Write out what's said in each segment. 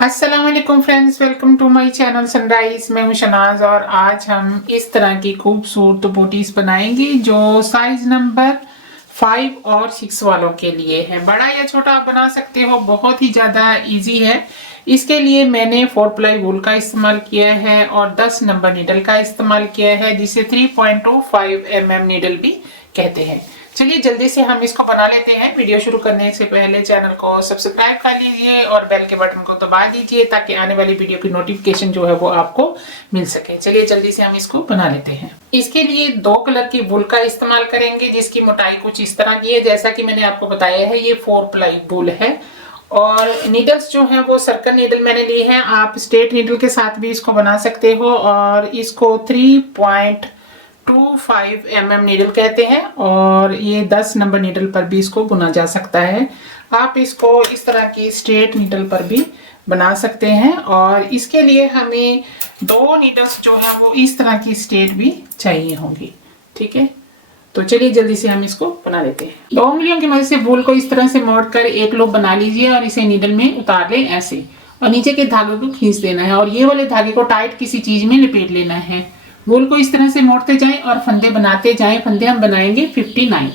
अस्सलाम वालेकुम friends, welcome to my channel Sunrise. मैं हूं शनाज और आज हम इस तरह की खूबसूरत बूटीज बनाएंगे जो साइज नंबर 5 और 6 वालों के लिए है। बड़ा या छोटा आप बना सकते हो, बहुत ही ज़्यादा इजी है। इसके लिए मैंने 4 प्लाई वूल का इस्तेमाल किया है और 10 नंबर नीडल का इस्तेमाल किया है, जिसे 3.25 mm नीडल भी कहते हैं। चलिए जल्दी से हम इसको बना लेते हैं। वीडियो शुरू करने से पहले चैनल को सब्सक्राइब कर लीजिए और बेल के बटन को दबा दीजिए ताकि आने वाली वीडियो की नोटिफिकेशन जो है वो आपको मिल सके। चलिए जल्दी से हम इसको बना लेते हैं। इसके लिए 2 कलर की वूल का इस्तेमाल करेंगे जिसकी मोटाई कुछ इस तरह की है। जैसा कि मैंने आपको बताया है, ये 4 प्लाई वूल है और नीडल्स जो है वो सर्कल नीडल मैंने ली है। आप स्ट्रेट नीडल के साथ भी इसको बना सकते हो और इसको 3.25 mm नीडल कहते हैं और ये 10 नंबर नीडल पर भी इसको बुना जा सकता है। आप इसको इस तरह की स्ट्रेट नीडल पर भी बना सकते हैं और इसके लिए हमें 2 नीडल्स जो है वो इस तरह की स्ट्रेट भी चाहिए होंगी। ठीक है, तो चलिए जल्दी से हम इसको बना लेते हैं। 2 उंगलियों की मदद से वूल को इस तरह से मोड़कर एक लोब बना लीजिए और इसे नीडल में उतार लें ऐसे, और नीचे के धागे को खींच देना है और ये वाले धागे को टाइट किसी चीज में लपेट लेना है। वूल को इस तरह से मोड़ते जाएं और फंदे बनाते जाएं। फंदे हम बनाएंगे 59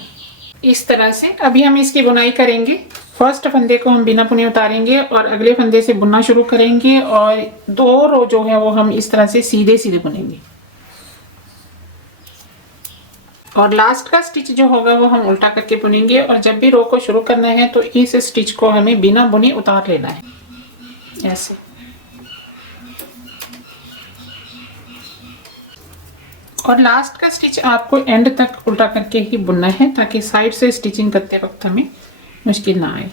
इस तरह से। अभी हम इसकी बुनाई करेंगे। फर्स्ट फंदे को हम बिना बुने उतारेंगे और अगले फंदे से बुनना शुरू करेंगे और 2 रो जो है वो हम इस तरह से सीधे सीधे बुनेंगे और लास्ट का स्टिच जो होगा वो हम उल्टा करके बुनेंगे। और जब भी रो को शुरू करना है तो इस स्टिच को हमें बिना बुने उतार लेना है ऐसे। और लास्ट का स्टिच आपको एंड तक उल्टा करके ही बुनना है ताकि साइड से स्टिचिंग करते वक्त हमें मुश्किल ना आए।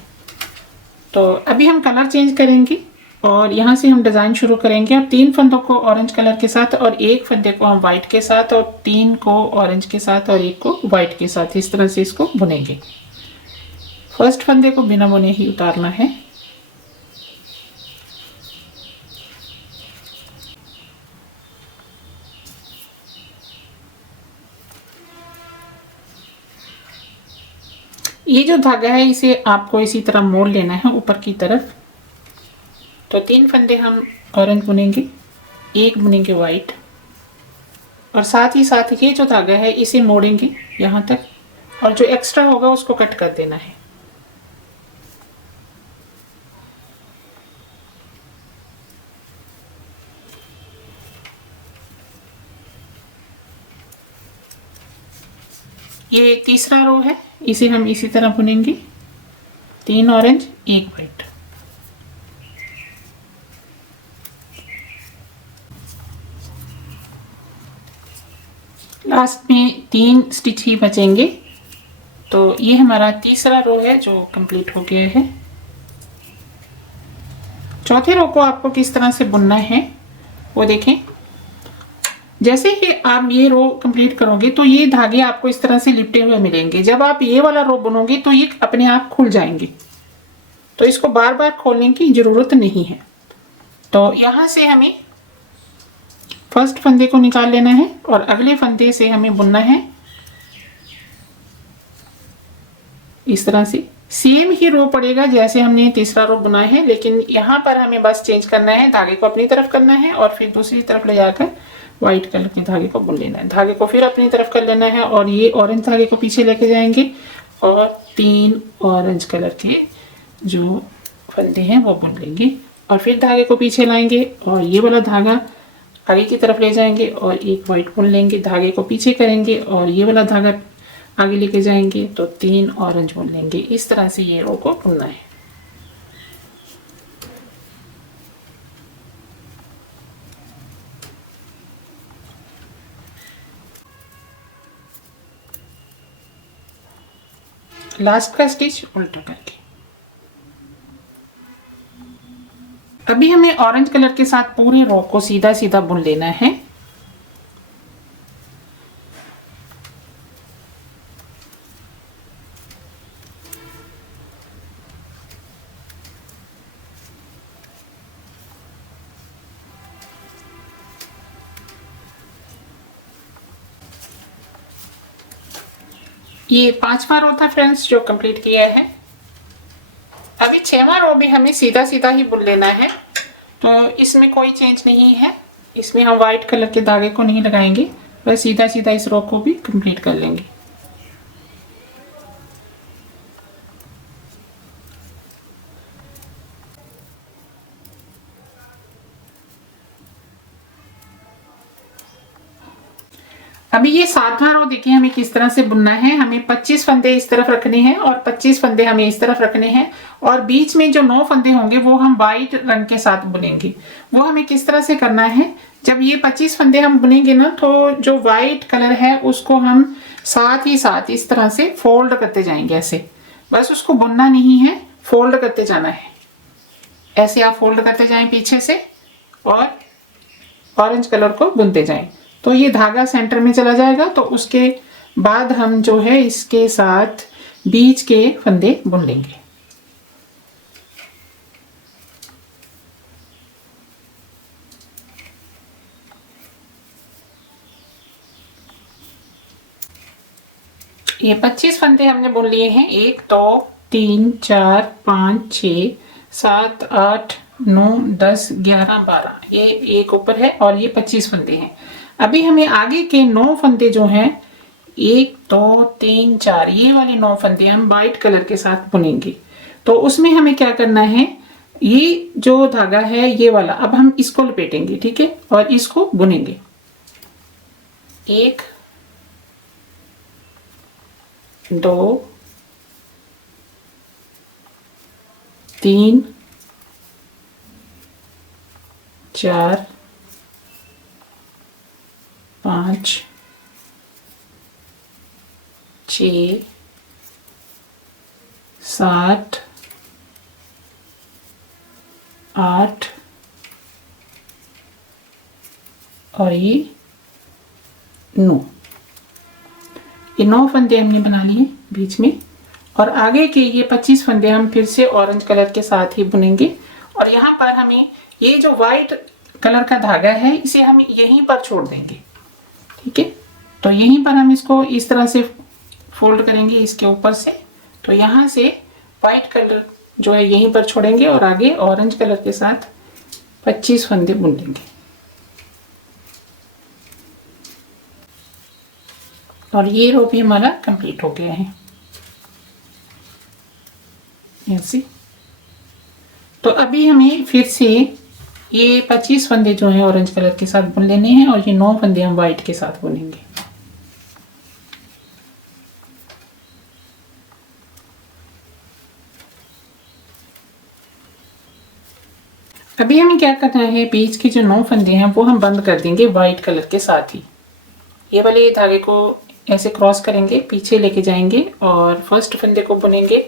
तो अभी हम कलर चेंज करेंगे और यहाँ से हम डिज़ाइन शुरू करेंगे और 3 फंदों को ऑरेंज कलर के साथ और 1 फंदे को हम वाइट के साथ और 3 को ऑरेंज के साथ और 1 को वाइट के साथ इस तरह से इसको बुनेंगे। फर्स्ट फंदे को बिना बुने ही उतारना है। ये जो धागा है इसे आपको इसी तरह मोड़ लेना है ऊपर की तरफ। तो 3 फंदे हम ऑरेंज बुनेंगे, 1 बुनेंगे वाइट और साथ ही साथ ये जो धागा है इसे मोड़ेंगे यहाँ तक और जो एक्स्ट्रा होगा उसको कट कर देना है। ये तीसरा रो है, इसे हम इसी तरह बुनेंगे, 3 ऑरेंज 1 वाइट। लास्ट में 3 स्टिच ही बचेंगे। तो ये हमारा तीसरा रो है जो कंप्लीट हो गया है। चौथे रो को आपको किस तरह से बुनना है वो देखें। जैसे ही आप ये रो कंप्लीट करोगे तो ये धागे आपको इस तरह से लिपटे हुए मिलेंगे। जब आप ये वाला रो बुनोगे तो ये अपने आप खुल जाएंगे, तो इसको बार बार खोलने की जरूरत नहीं है। तो यहाँ से हमें फर्स्ट फंदे को निकाल लेना है और अगले फंदे से हमें बुनना है इस तरह से। सेम ही रो पड़ेगा जैसे हमने तीसरा रो बुना है, लेकिन यहाँ पर हमें बस चेंज करना है, धागे को अपनी तरफ करना है और फिर दूसरी तरफ ले जाकर व्हाइट कलर के धागे को बुन लेना है। धागे को फिर अपनी तरफ कर लेना है और ये ऑरेंज धागे को पीछे लेके जाएंगे और 3 ऑरेंज कलर के जो फंदे हैं वो बुन लेंगे और फिर धागे को पीछे लाएंगे और ये वाला धागा आगे की तरफ ले जाएंगे और 1 वाइट बुन लेंगे। धागे को पीछे करेंगे और ये वाला धागा आगे लेके जाएंगे तो 3 ऑरेंज बुन लेंगे। इस तरह से ये रो को बुनना है। लास्ट का स्टिच उल्टा करके। अभी हमें ऑरेंज कलर के साथ पूरे रो को सीधा सीधा बुन लेना है। ये 5वां रो था फ्रेंड्स जो कंप्लीट किया है। अभी 6वां रो भी हमें सीधा सीधा ही बुन लेना है। तो इसमें कोई चेंज नहीं है, इसमें हम वाइट कलर के धागे को नहीं लगाएंगे, बस सीधा सीधा इस रो को भी कंप्लीट कर लेंगे। अभी ये 7वां रो देखिए हमें किस तरह से बुनना है। हमें 25 फंदे इस तरफ रखने हैं और 25 फंदे हमें इस तरफ रखने हैं, और बीच में जो 9 फंदे होंगे वो हम वाइट रंग के साथ बुनेंगे। वो हमें किस तरह से करना है, जब ये 25 फंदे हम बुनेंगे ना, तो जो वाइट कलर है उसको हम साथ ही साथ इस तरह से फोल्ड करते जाएंगे, ऐसे। बस उसको बुनना नहीं है, फोल्ड करते जाना है। ऐसे आप फोल्ड करते जाएं पीछे से और ऑरेंज कलर को बुनते जाएं, तो ये धागा सेंटर में चला जाएगा। तो उसके बाद हम जो है इसके साथ बीच के फंदे बुन लेंगे। ये 25 फंदे हमने बुन लिए हैं। 1 2 3 4 5 6 7 8 9 10 11 12, ये एक ऊपर है और ये 25 फंदे हैं। अभी हमें आगे के 9 फंदे जो हैं, 1 2 3 4, ये वाले 9 फंदे हम वाइट कलर के साथ बुनेंगे। तो उसमें हमें क्या करना है, ये जो धागा है ये वाला, अब हम इसको लपेटेंगे, ठीक है, और इसको बुनेंगे। 1 2 3 4 5 6 7 8 और ये 9। ये 9 फंदे हमने बना लिए बीच में, और आगे के ये 25 फंदे हम फिर से ऑरेंज कलर के साथ ही बुनेंगे। और यहाँ पर हमें ये जो वाइट कलर का धागा है इसे हम यहीं पर छोड़ देंगे, ठीक है। तो यहीं पर हम इसको इस तरह से फोल्ड करेंगे इसके ऊपर से, तो यहाँ से वाइट कलर जो है यहीं पर छोड़ेंगे और आगे ऑरेंज कलर के साथ 25 फंदे बुन लेंगे। और ये रो भी हमारा कंप्लीट हो गया है ऐसे। तो अभी हमें फिर से ये 25 फंदे जो हैं ऑरेंज कलर के साथ बुन लेने हैं, और ये 9 फंदे हम वाइट के साथ बुनेंगे। अभी हमें क्या करना है, बीच के जो 9 फंदे हैं वो हम बंद कर देंगे वाइट कलर के साथ ही। ये वाले धागे को ऐसे क्रॉस करेंगे, पीछे लेके जाएंगे और फर्स्ट फंदे को बुनेंगे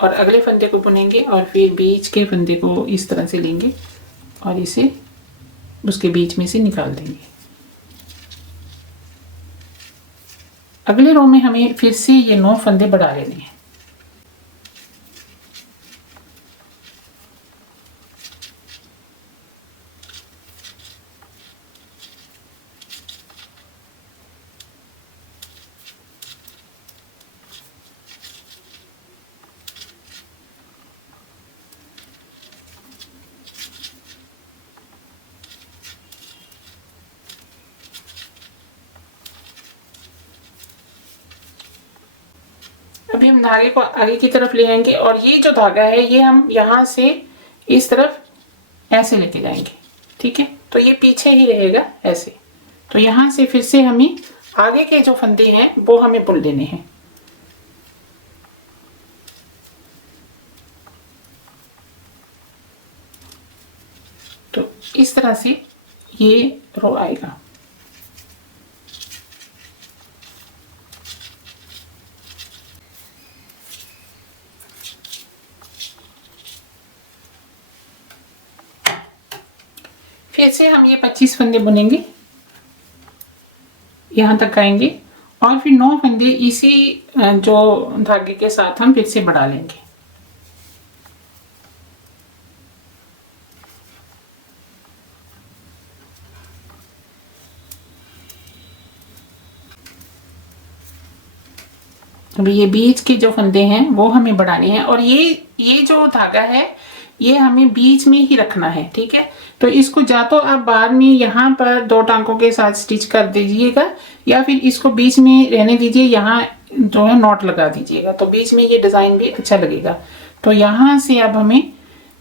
और अगले फंदे को बुनेंगे, और फिर बीच के फंदे को इस तरह से लेंगे और इसे उसके बीच में से निकाल देंगे। अगले रो में हमें फिर से ये 9 फंदे बढ़ा लेने हैं। अभी हम धागे को आगे की तरफ ले आएंगे और ये जो धागा है ये हम यहाँ से इस तरफ ऐसे लेके जाएंगे, ठीक है। तो ये पीछे ही रहेगा ऐसे। तो यहाँ से फिर से हमें आगे के जो फंदे हैं वो हमें बुन लेने हैं। तो इस तरह से ये रो आएगा। फिर से हम ये 25 फंदे बुनेंगे, यहाँ तक आएंगे, और फिर 9 फंदे इसी जो धागे के साथ हम फिर से बढ़ा लेंगे। अभी ये बीच के जो फंदे हैं वो हमें बढ़ाने हैं, और ये जो धागा है ये हमें बीच में ही रखना है, ठीक है। तो इसको या तो आप बाद में यहाँ पर 2 टांकों के साथ स्टिच कर दीजिएगा, या फिर इसको बीच में रहने दीजिए, यहाँ जो है नॉट लगा दीजिएगा, तो बीच में ये डिज़ाइन भी अच्छा लगेगा। तो यहाँ से अब हमें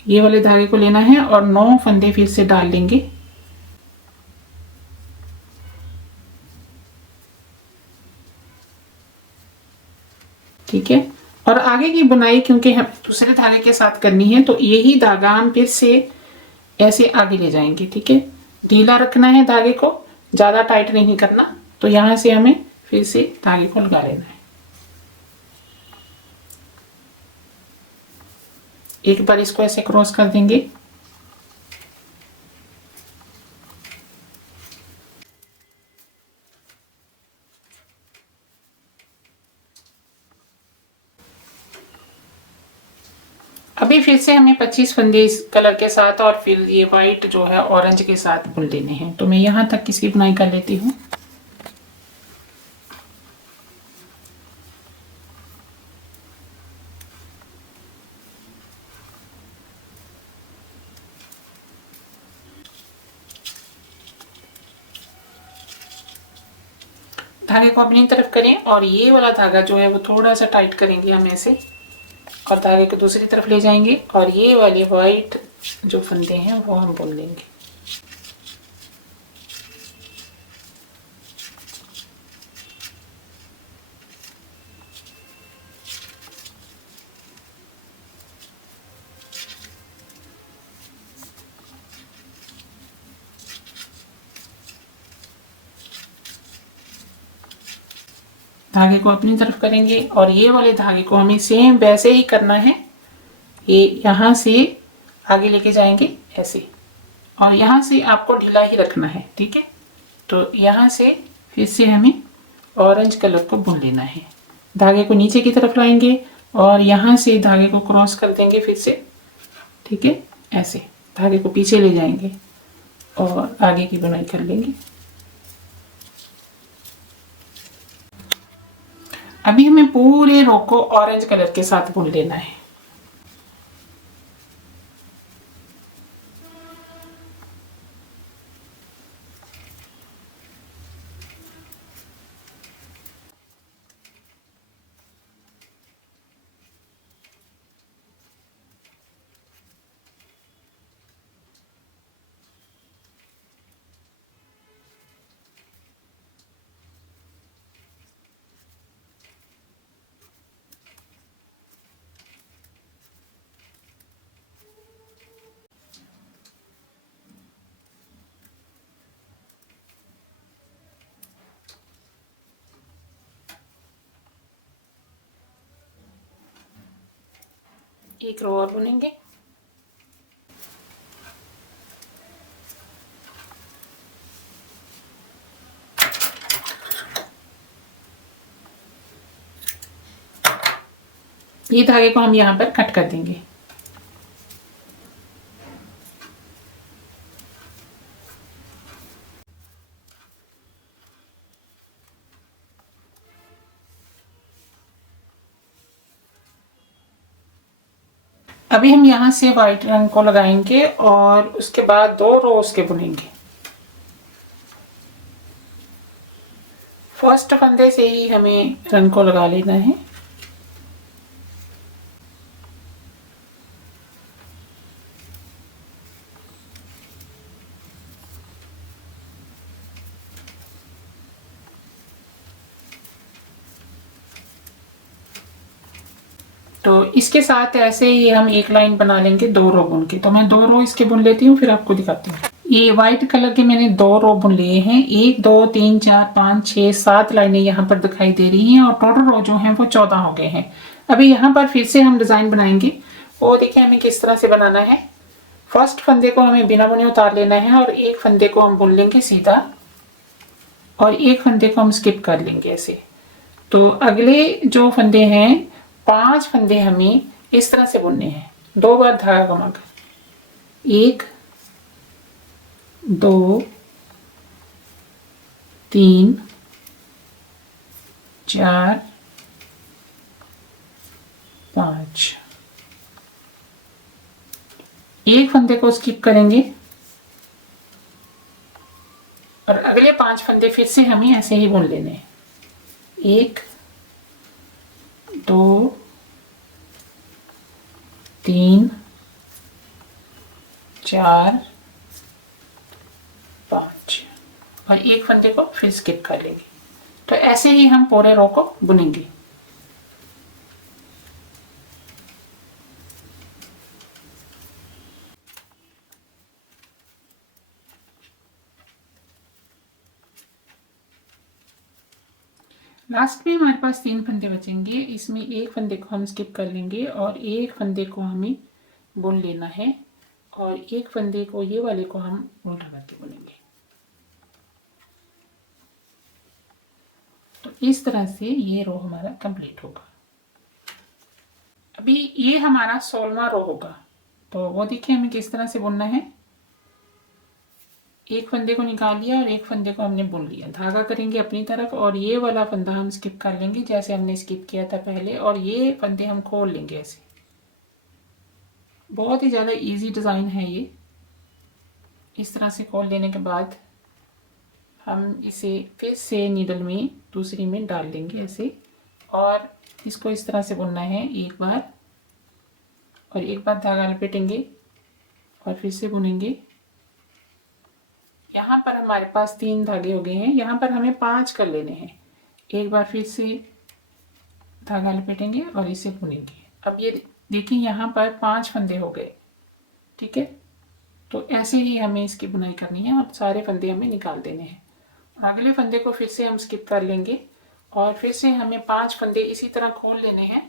ये वाले धागे को लेना है और 9 फंदे फिर से डाल लेंगे। ठीक है, और आगे की बुनाई क्योंकि हम दूसरे धागे के साथ करनी है, तो यही धागा हम फिर से ऐसे आगे ले जाएंगे। ठीक है, ढीला रखना है धागे को, ज़्यादा टाइट नहीं करना। तो यहाँ से हमें फिर से धागे को लगा लेना है। एक बार इसको ऐसे क्रॉस कर देंगे। अभी फिर से हमें 25 फंदे इस कलर के साथ और फिर ये वाइट जो है ऑरेंज के साथ बुन लेने हैं। तो मैं यहाँ तक इसकी बुनाई कर लेती हूँ। धागे को अपनी तरफ करें और ये वाला धागा जो है वो थोड़ा सा टाइट करेंगे हम ऐसे, और धागे को दूसरी तरफ ले जाएंगे और ये वाले वाइट जो फंदे हैं वो हम बुन लेंगे। धागे को अपनी तरफ करेंगे और ये वाले धागे को हमें सेम वैसे ही करना है। ये यहाँ से आगे लेके जाएंगे ऐसे, और यहाँ से आपको ढीला ही रखना है। ठीक है, तो यहाँ से फिर से हमें ऑरेंज कलर को बुन लेना है। धागे को नीचे की तरफ लाएंगे और यहाँ से धागे को क्रॉस कर देंगे फिर से। ठीक है, ऐसे धागे को पीछे ले जाएंगे और आगे की बुनाई कर लेंगे। अभी हमें पूरे रो को ऑरेंज कलर के साथ बुन लेना है। एक रो और बुनेंगे। ये धागे को हम यहाँ पर कट कर देंगे। अभी हम यहाँ से व्हाइट रंग को लगाएंगे और उसके बाद 2 रोज के बुनेंगे। फर्स्ट फंदे से ही हमें रंग को लगा लेना है। तो इसके साथ ऐसे ही हम एक लाइन बना लेंगे 2 रो बुन के। तो मैं 2 रो इसके बुन लेती हूँ, फिर आपको दिखाती हूँ। ये व्हाइट कलर के मैंने 2 रो बुन लिए हैं। 1 2 3 4 5 6 7 लाइनें यहाँ पर दिखाई दे रही हैं और टोटल रो जो हैं वो 14 हो गए हैं। अभी यहाँ पर फिर से हम डिजाइन बनाएंगे। वो देखिए हमें किस तरह से बनाना है। फर्स्ट फंदे को हमें बिना बुने उतार लेना है और एक फंदे को हम बुन लेंगे सीधा, और एक फंदे को हम स्किप कर लेंगे ऐसे। तो अगले जो फंदे हैं 5 फंदे हमें इस तरह से बुनने हैं। 2 बार धागा घुमाकर 1 2 3 4 5। एक फंदे को स्किप करेंगे और अगले 5 फंदे फिर से हमें ऐसे ही बुन लेने हैं। 1 2 3 4 5 और एक फंदे को फिर स्किप कर लेंगे। तो ऐसे ही हम पूरे रो को बुनेंगे। लास्ट में हमारे पास 3 फंदे बचेंगे। इसमें एक फंदे को हम स्किप कर लेंगे और एक फंदे को हमें बुन लेना है और एक फंदे को, ये वाले को, हम उल्टा करके बुनेंगे। तो इस तरह से ये रो हमारा कंप्लीट होगा। अभी ये हमारा 16वां रो होगा। तो वो देखिए हमें किस तरह से बुनना है। एक फंदे को निकाल लिया और एक फंदे को हमने बुन लिया। धागा करेंगे अपनी तरफ और ये वाला फंदा हम स्किप कर लेंगे जैसे हमने स्किप किया था पहले, और ये फंदे हम खोल लेंगे ऐसे। बहुत ही ज़्यादा इजी डिज़ाइन है ये। इस तरह से खोल लेने के बाद हम इसे फिर से नीडल में दूसरी में डाल लेंगे ऐसे, और इसको इस तरह से बुनना है एक बार, और एक बार धागा लपेटेंगे और फिर से बुनेंगे। यहाँ पर हमारे पास 3 धागे हो गए हैं, यहाँ पर हमें 5 कर लेने हैं। एक बार फिर से धागा लपेटेंगे और इसे बुनेंगे। अब ये देखिए यहाँ पर 5 फंदे हो गए। ठीक है, तो ऐसे ही हमें इसकी बुनाई करनी है और सारे फंदे हमें निकाल देने हैं। अगले फंदे को फिर से हम स्किप कर लेंगे और फिर से हमें 5 फंदे इसी तरह खोल लेने हैं।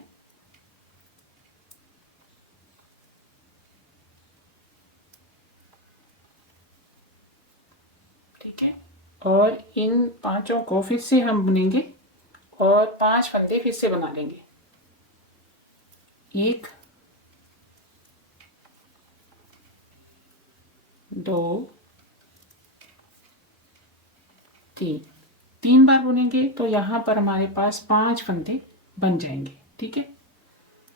ठीक है, और इन 5 को फिर से हम बुनेंगे और 5 फंदे फिर से बना लेंगे। 1 2 3 बार बुनेंगे तो यहाँ पर हमारे पास 5 फंदे बन जाएंगे। ठीक है,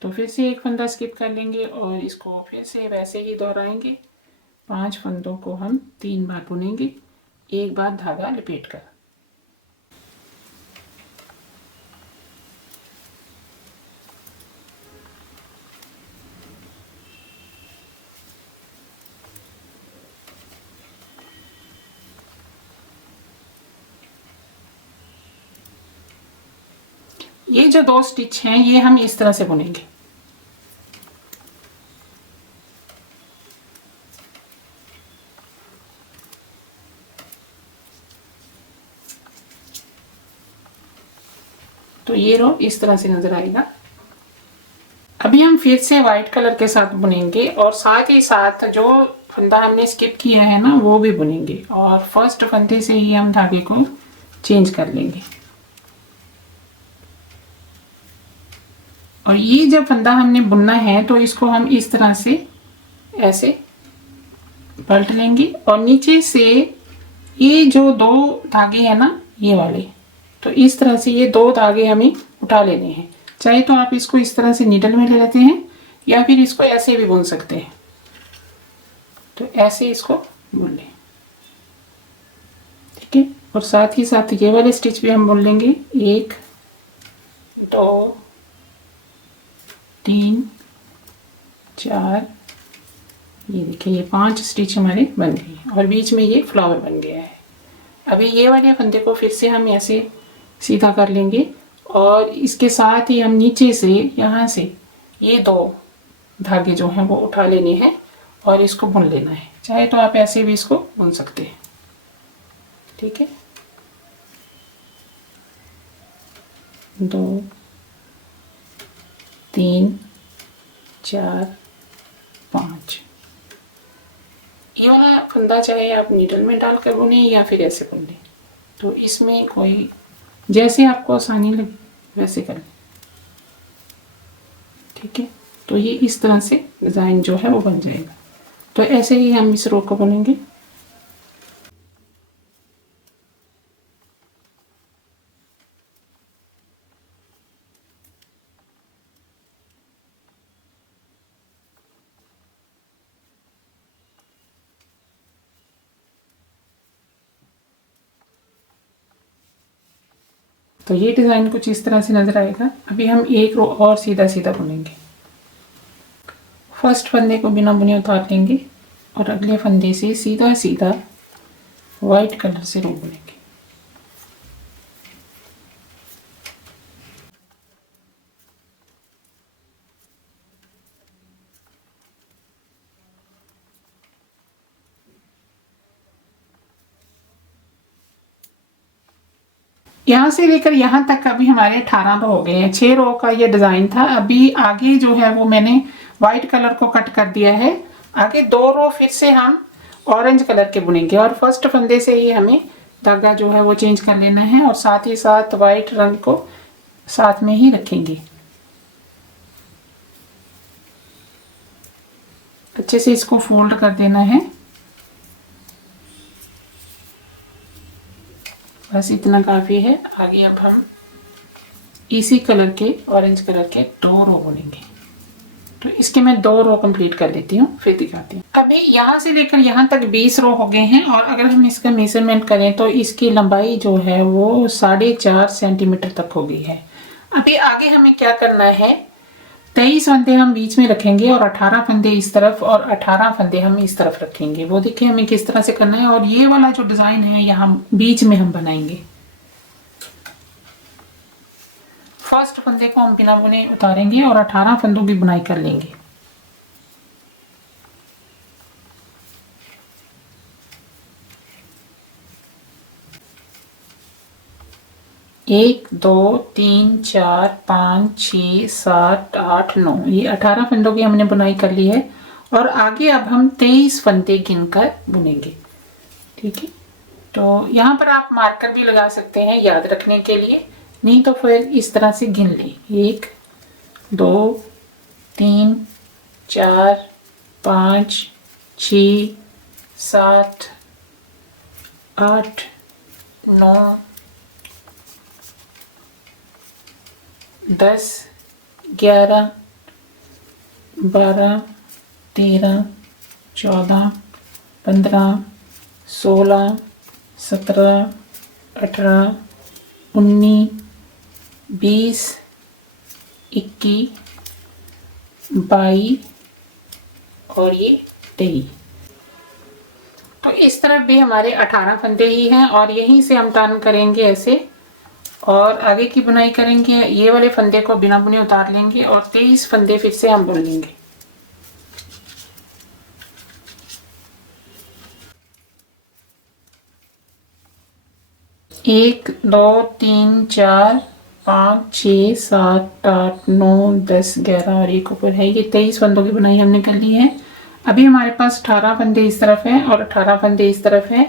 तो फिर से एक फंदा स्किप कर लेंगे और इसको फिर से वैसे ही दोहराएंगे। 5 फंदों को हम 3 बार बुनेंगे, एक बार धागा लपेट कर। ये जो 2 स्टिच हैं ये हम इस तरह से बुनेंगे। तो ये रो इस तरह से नजर आएगा। अभी हम फिर से व्हाइट कलर के साथ बुनेंगे और साथ ही साथ जो फंदा हमने स्किप किया है ना वो भी बुनेंगे, और फर्स्ट फंदे से ही हम धागे को चेंज कर लेंगे। और ये जब फंदा हमने बुनना है तो इसको हम इस तरह से ऐसे पलट लेंगे और नीचे से ये जो 2 धागे हैं ना ये वाले, तो इस तरह से ये 2 धागे हमें उठा लेने हैं। चाहे तो आप इसको इस तरह से नीडल में ले लेते हैं या फिर इसको ऐसे भी बुन सकते हैं। तो ऐसे इसको बुन लें। ठीक है, और साथ ही साथ ये वाले स्टिच भी हम बुन लेंगे। 1 2 3 4, ये देखिए ये 5 स्टिच हमारे बन गए और बीच में ये फ्लावर बन गया है। अभी ये वाले फंदे को फिर से हम ऐसे सीधा कर लेंगे और इसके साथ ही हम नीचे से यहाँ से ये 2 धागे जो हैं वो उठा लेने हैं और इसको बुन लेना है। चाहे तो आप ऐसे भी इसको बुन सकते हैं। ठीक है, 2 3 4 5। ये वाला फंदा चाहे आप नीडल में डालकर बुने या फिर ऐसे बुन लें, तो इसमें कोई जैसे आपको आसानी लगे वैसे करें। ठीक है, तो ये इस तरह से डिज़ाइन जो है वो बन जाएगा। तो ऐसे ही हम इस रो को बुनेंगे। तो ये डिज़ाइन कुछ इस तरह से नज़र आएगा। अभी हम एक रो और सीधा सीधा बुनेंगे। फर्स्ट फंदे को बिना बुने उतार लेंगे और अगले फंदे से सीधा सीधा वाइट कलर से रो बुनेंगे। यहाँ से लेकर यहाँ तक अभी हमारे 18 रो हो गए हैं। 6 रो का ये डिज़ाइन था। अभी आगे जो है वो मैंने वाइट कलर को कट कर दिया है। आगे 2 रो फिर से हम ऑरेंज कलर के बुनेंगे और फर्स्ट फंदे से ही हमें धागा जो है वो चेंज कर लेना है और साथ ही साथ वाइट रंग को साथ में ही रखेंगे। अच्छे से इसको फोल्ड कर देना है। बस इतना काफ़ी है। आगे अब हम इसी कलर के ऑरेंज कलर के 2 रो बुनेंगे। तो इसके मैं 2 रो कंप्लीट कर लेती हूँ, फिर दिखाती हूँ। अभी यहाँ से लेकर यहाँ तक 20 रो हो गए हैं और अगर हम इसका मेजरमेंट करें तो इसकी लंबाई जो है वो 4.5 सेंटीमीटर तक हो गई है। अभी आगे हमें क्या करना है, 23 फंदे हम बीच में रखेंगे और 18 फंदे इस तरफ और 18 फंदे हम इस तरफ रखेंगे। वो देखिए हमें किस तरह से करना है। और ये वाला जो डिज़ाइन है यहाँ बीच में हम बनाएंगे। फर्स्ट फंदे को हम बिना बुने उतारेंगे और 18 फंदों की बुनाई कर लेंगे। एक, दो, तीन, 4, 5, 6, 7, 8, 9, ये 18 फंदों की हमने बुनाई कर ली है। और आगे अब हम 23 फंदे गिनकर बुनेंगे। ठीक है, तो यहाँ पर आप मार्कर भी लगा सकते हैं याद रखने के लिए, नहीं तो फिर इस तरह से गिन लें। 1, 2, 3, 4, 5, 6, 7, 8, 9, 10, 11, 12, 13, 14, 15, 16, 17, 18, 19, 20, 21, 22 और ये 23। तो इस तरफ भी हमारे 18 फंदे ही हैं और यहीं से हम टर्न करेंगे ऐसे और आगे की बुनाई करेंगे। ये वाले फंदे को बिना बुने उतार लेंगे और 23 फंदे फिर से हम बुन लेंगे। एक, दो, तीन, 4, 5, 6, 7, 8, 9, 10, 11 और एक ऊपर है। ये 23 फंदों की बुनाई हमने कर ली है। अभी हमारे पास 18 फंदे इस तरफ हैं और 18 फंदे इस तरफ हैं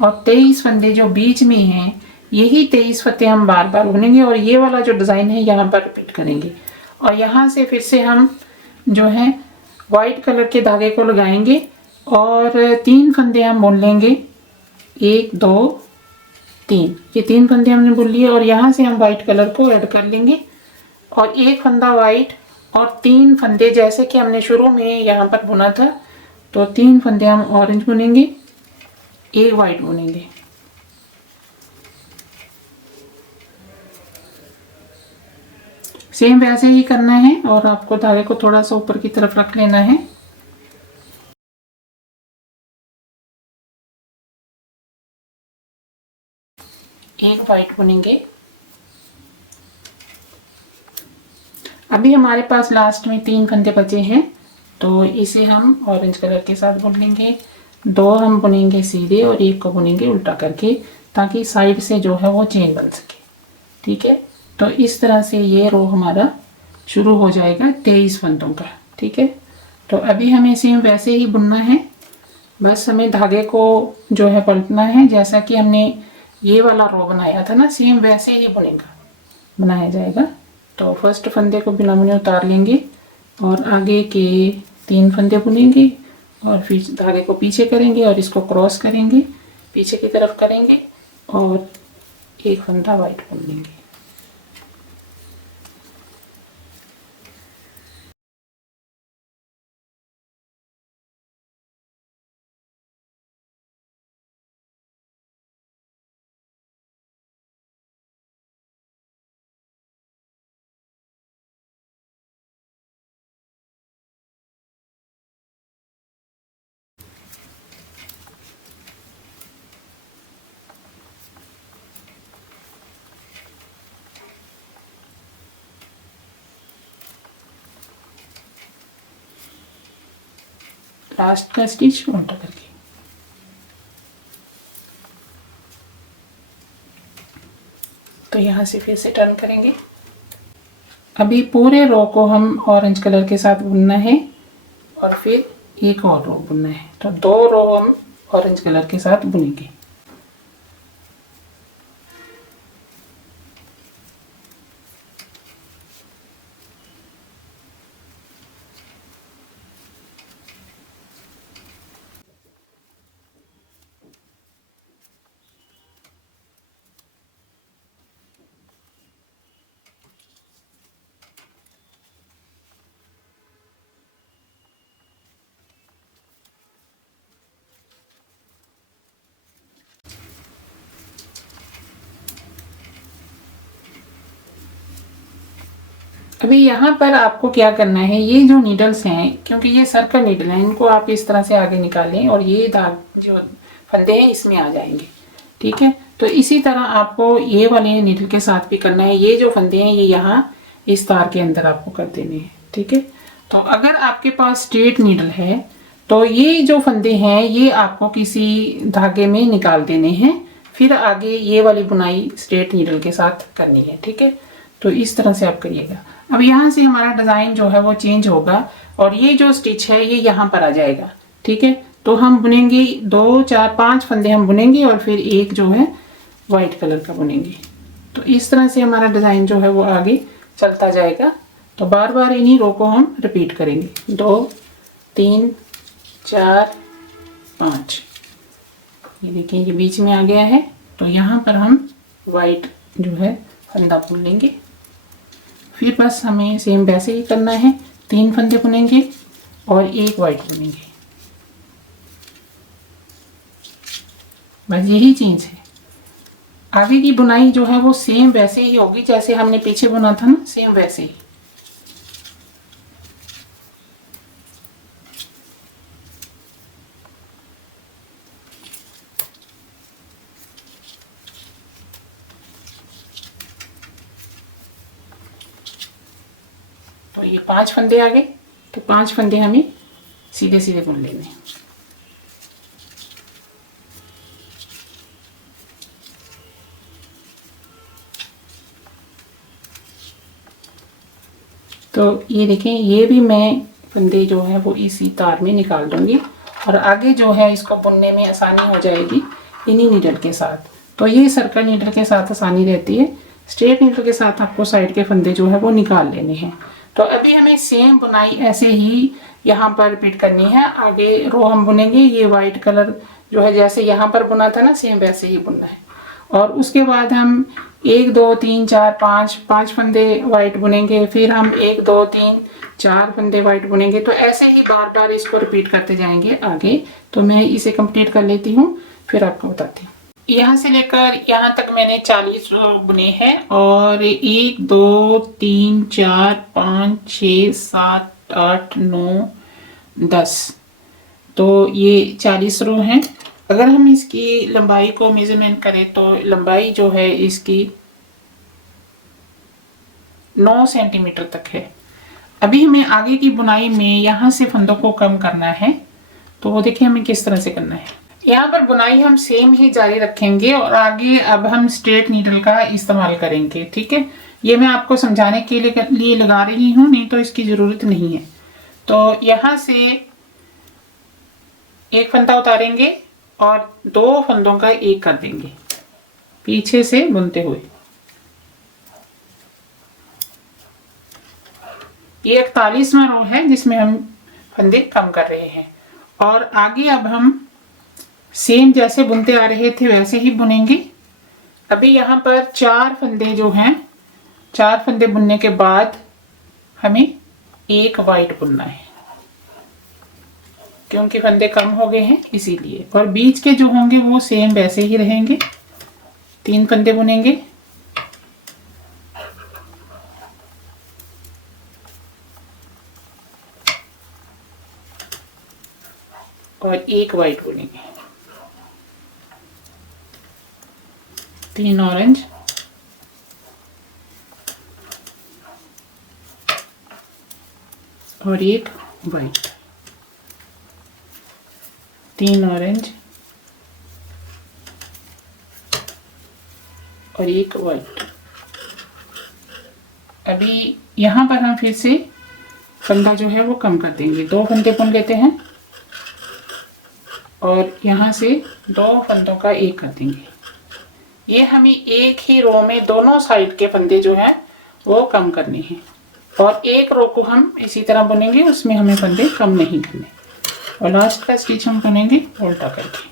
और 23 फंदे जो बीच में हैं, यही 23 फंदे हम बार बार बुनेंगे और ये वाला जो डिज़ाइन है यहाँ पर रिपीट करेंगे। और यहाँ से फिर से हम जो है वाइट कलर के धागे को लगाएंगे और 3 फंदे हम बुन लेंगे। 1, 2, 3, ये 3 फंदे हमने बुन लिए और यहाँ से हम वाइट कलर को ऐड कर लेंगे और एक फंदा वाइट और 3 फंदे जैसे कि हमने शुरू में यहाँ पर बुना था, तो 3 फंदे हम ऑरेंज बुनेंगे, एक वाइट बुनेंगे। सेम वैसे ही करना है और आपको धागे को थोड़ा सा ऊपर की तरफ रख लेना है। एक वाइट बुनेंगे। अभी हमारे पास लास्ट में 3 फंदे बचे हैं, तो इसे हम ऑरेंज कलर के साथ बुन लेंगे। 2 हम बुनेंगे सीधे और एक को बुनेंगे उल्टा करके, ताकि साइड से जो है वो चेन बन सके। ठीक है, तो इस तरह से ये रो हमारा शुरू हो जाएगा 23 फंदों का। ठीक है, तो अभी हमें सेम वैसे ही बुनना है। बस हमें धागे को जो है पलटना है, जैसा कि हमने ये वाला रो बनाया था ना, सेम वैसे ही बनाया जाएगा। तो फर्स्ट फंदे को बिना बुने उतार लेंगे और आगे के 3 फंदे बुनेंगे और फिर धागे को पीछे करेंगे और इसको क्रॉस करेंगे, पीछे की तरफ करेंगे और एक फंदा वाइट बुन लेंगे। लास्ट का स्टिच उल्टा करके। तो यहाँ से फिर से टर्न करेंगे। अभी पूरे रो को हम ऑरेंज कलर के साथ बुनना है और फिर एक और रो बुनना है। तो 2 रो हम ऑरेंज कलर के साथ बुनेंगे। अभी यहाँ पर आपको क्या करना है, ये जो नीडल्स हैं, क्योंकि ये सर्कल नीडल हैं, इनको आप इस तरह से आगे निकालें और ये दाग जो फंदे हैं इसमें आ जाएंगे। ठीक है, तो इसी तरह आपको ये वाले नीडल के साथ भी करना है। ये जो फंदे हैं ये यहाँ इस तार के अंदर आपको कर देने हैं। ठीक है, तो अगर आपके पास स्ट्रेट नीडल है तो ये जो फंदे हैं ये आपको किसी धागे में निकाल देने हैं, फिर आगे ये वाली बुनाई स्ट्रेट नीडल के साथ करनी है। ठीक है, तो इस तरह से आप करिएगा। अब यहाँ से हमारा डिज़ाइन जो है वो चेंज होगा और ये जो स्टिच है ये यहाँ पर आ जाएगा। ठीक है, तो हम बुनेंगे 2 4 5 फंदे हम बुनेंगे और फिर एक जो है वाइट कलर का बुनेंगे। तो इस तरह से हमारा डिज़ाइन जो है वो आगे चलता जाएगा। तो बार बार इन्हीं रो को हम रिपीट करेंगे। 2 3 4 5। ये देखिए ये बीच में आ गया है, तो यहाँ पर हम वाइट जो है फंदा बुन लेंगे। फिर बस हमें सेम वैसे ही करना है, 3 फंदे बुनेंगे और एक वाइट बुनेंगे। बस यही चीज़ है। आगे की बुनाई जो है वो सेम वैसे ही होगी जैसे हमने पीछे बुना था ना, सेम वैसे ही। तो ये 5 फंदे आ गए, तो 5 फंदे हमें सीधे सीधे बुन लेने हैं। तो ये देखें, ये भी मैं फंदे जो है वो इसी तार में निकाल दूंगी और आगे जो है इसको बुनने में आसानी हो जाएगी इन्हीं नीडल के साथ। तो ये सर्कल नीडल के साथ आसानी रहती है, स्ट्रेट नीडल के साथ आपको साइड के फंदे जो है वो निकाल लेने हैं। तो अभी हमें सेम बुनाई ऐसे ही यहाँ पर रिपीट करनी है। आगे रो हम बुनेंगे, ये वाइट कलर जो है जैसे यहाँ पर बुना था ना, सेम वैसे ही बुनना है। और उसके बाद हम 1 2 3 4 5 फंदे वाइट बुनेंगे, फिर हम 1 2 3 4 फंदे वाइट बुनेंगे। तो ऐसे ही बार बार इसको रिपीट करते जाएंगे आगे। तो मैं इसे कंप्लीट कर लेती हूँ, फिर आपको बताती हूँ। यहाँ से लेकर यहाँ तक मैंने 40 बुने हैं और 1 2 3 4 5 6 7 8 9 10, तो ये 40 रो हैं। अगर हम इसकी लंबाई को मेजरमेंट करें तो लंबाई जो है इसकी 9 सेंटीमीटर तक है। अभी हमें आगे की बुनाई में यहाँ से फंदों को कम करना है, तो वो देखिए हमें किस तरह से करना है। यहाँ पर बुनाई हम सेम ही जारी रखेंगे और आगे अब हम स्ट्रेट नीडल का इस्तेमाल करेंगे। ठीक है, ये मैं आपको समझाने के लिए लगा रही हूँ, नहीं तो इसकी ज़रूरत नहीं है। तो यहाँ से एक फंदा उतारेंगे और 2 फंदों का एक कर देंगे पीछे से बुनते हुए। ये 41वां रो है जिसमें हम फंदे कम कर रहे हैं। और आगे अब हम सेम जैसे बुनते आ रहे थे वैसे ही बुनेंगे। अभी यहाँ पर 4 फंदे जो हैं, 4 फंदे बुनने के बाद हमें एक वाइट बुनना है, क्योंकि फंदे कम हो गए हैं इसीलिए। और बीच के जो होंगे वो सेम वैसे ही रहेंगे। 3 फंदे बुनेंगे और एक वाइट बुनेंगे। 3 ऑरेंज और एक वाइट। 3 ऑरेंज और 1 वाइट। अभी यहाँ पर हम फिर से फंदा जो है वो कम कर देंगे, 2 फंदे बुन लेते हैं और यहाँ से 2 फंदों का 1 कर देंगे। ये हमें एक ही रो में दोनों साइड के फंदे जो हैं वो कम करने हैं और एक रो को हम इसी तरह बुनेंगे, उसमें हमें फंदे कम नहीं करने और लास्ट का स्टिच हम बुनेंगे उल्टा करके।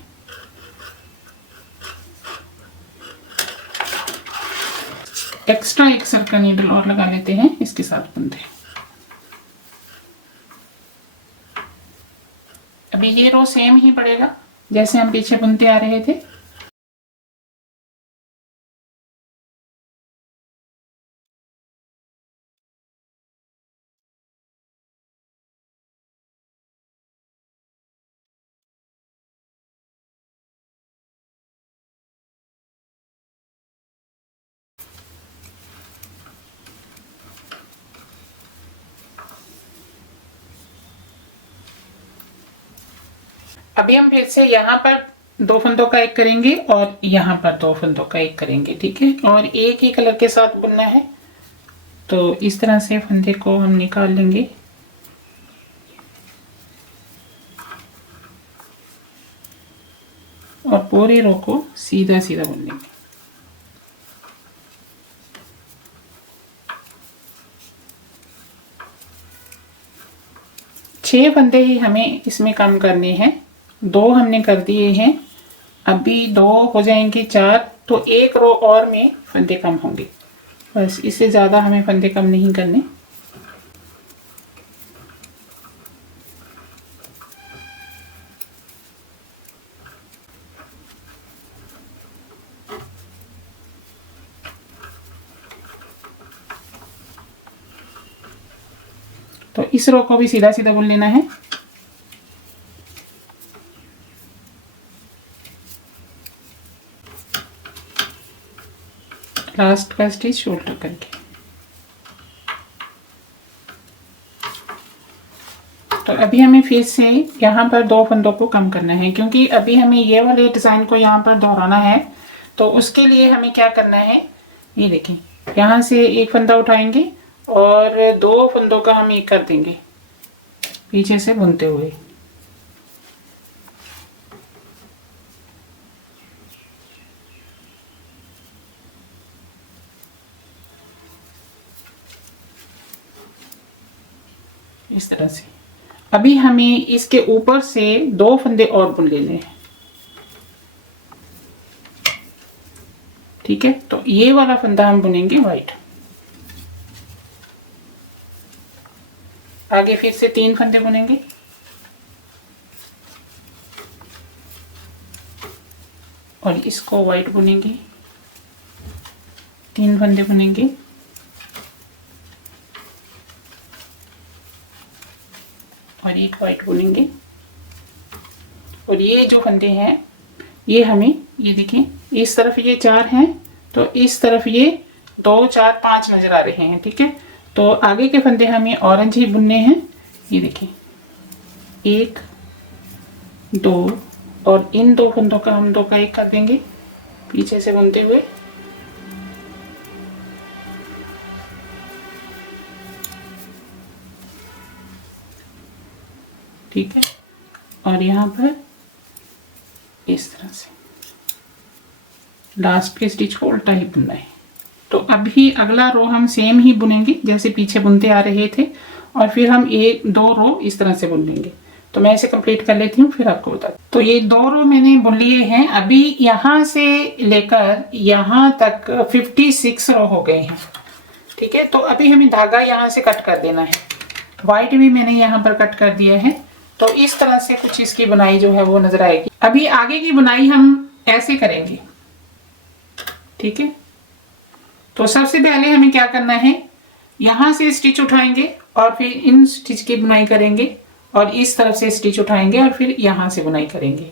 एक्स्ट्रा 1 सर्कल नीडल और लगा लेते हैं इसके साथ फंदे। अभी ये रो सेम ही पड़ेगा जैसे हम पीछे बुनते आ रहे थे। अभी हम फिर से यहाँ पर 2 फंदों का 1 करेंगे और यहाँ पर 2 फंदों का 1 करेंगे, ठीक है। और एक ही कलर के साथ बुनना है, तो इस तरह से फंदे को हम निकाल लेंगे और पूरी रो को सीधा सीधा बुन लेंगे। छह फंदे ही हमें इसमें कम करने हैं, 2 हमने कर दिए हैं, अभी 2 हो जाएंगे 4, तो एक रो और में फंदे कम होंगे, बस इससे ज़्यादा हमें फंदे कम नहीं करने। तो इस रो को भी सीधा सीधा बुन लेना है। लास्ट का स्टिच उल्टा करके। तो अभी हमें फिर से यहाँ पर 2 फंदों को कम करना है, क्योंकि अभी हमें ये वाले डिज़ाइन को यहाँ पर दोहराना है। तो उसके लिए हमें क्या करना है, ये देखिए, यहाँ से 1 फंदा उठाएंगे और 2 फंदों का हम 1 कर देंगे पीछे से बुनते हुए। इस तरह से अभी हमें इसके ऊपर से 2 फंदे और बुन लेने हैं, ठीक है। तो ये वाला फंदा हम बुनेंगे वाइट। आगे फिर से 3 फंदे बुनेंगे और इसको वाइट बुनेंगे, 3 फंदे बुनेंगे और 1 वाइट बुनेंगे। और ये जो फंदे हैं ये हमें, ये देखिए, इस तरफ ये 4 हैं, तो इस तरफ ये 2 4 5 नजर आ रहे हैं, ठीक है। तो आगे के फंदे हमें ऑरेंज ही बुनने हैं। ये देखिए, 1 2 और इन 2 फंदों का हम 2 का 1 कर देंगे पीछे से बुनते हुए। ठीक है, और यहाँ पर इस तरह से लास्ट के स्टिच को उल्टा ही बुनना है। तो अभी अगला रो हम सेम ही बुनेंगे जैसे पीछे बुनते आ रहे थे, और फिर हम 1 2 रो इस तरह से बुन लेंगे। तो मैं इसे कंप्लीट कर लेती हूँ, फिर आपको बता। तो ये 2 रो मैंने बुन लिए हैं। अभी यहाँ से लेकर यहाँ तक 56 रो हो गए हैं, ठीक है। तो अभी हमें धागा यहाँ से कट कर देना है। व्हाइट भी मैंने यहाँ पर कट कर दिया है। तो इस तरह से कुछ इसकी बुनाई जो है वो नजर आएगी। अभी आगे की बुनाई हम ऐसे करेंगे, ठीक है। तो सबसे पहले हमें क्या करना है, यहाँ से स्टिच उठाएंगे और फिर इन स्टिच की बुनाई करेंगे और इस तरफ से स्टिच उठाएंगे और फिर यहाँ से बुनाई करेंगे।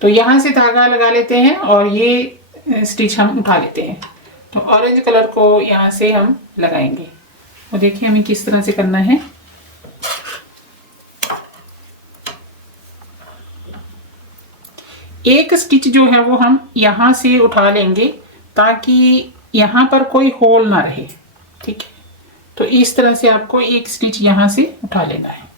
तो यहाँ से धागा लगा लेते हैं और ये स्टिच हम उठा लेते हैं। तो ऑरेंज कलर को यहाँ से हम लगाएंगे और देखिए हमें किस तरह से करना है। एक स्टिच जो है वो हम यहाँ से उठा लेंगे ताकि यहाँ पर कोई होल ना रहे। ठीक है, तो इस तरह से आपको एक स्टिच यहाँ से उठा लेना है।